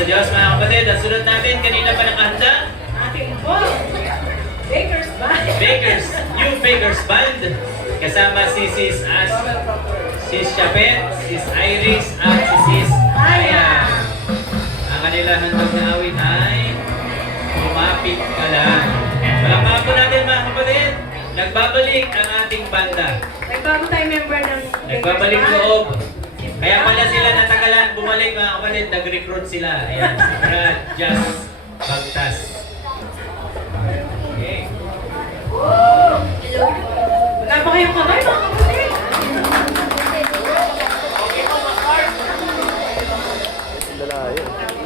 sa Diyos mga kapatid. Ang sunod natin, kanina pa nakahanda? Ating po, Baker's Band. New Baker's Band. Kasama si Sis Chapet, Sis Iris, at si Sis Aya. Ang kanila handog na awit ay Lumapit Ka Lang. Palakpakan po natin mga kapatid. Nagbabalik ang ating banda. Nagbago tayo member ng Nagbabalik loob. Kaya pala sila natagalan bumalik mga kapatid. Nag-recruit sila. Ayan, si Brad, Jazz, Bagtas. Okay. Wala ba kayong kamay mga kapatid? Okay po, Mark. Dala yun.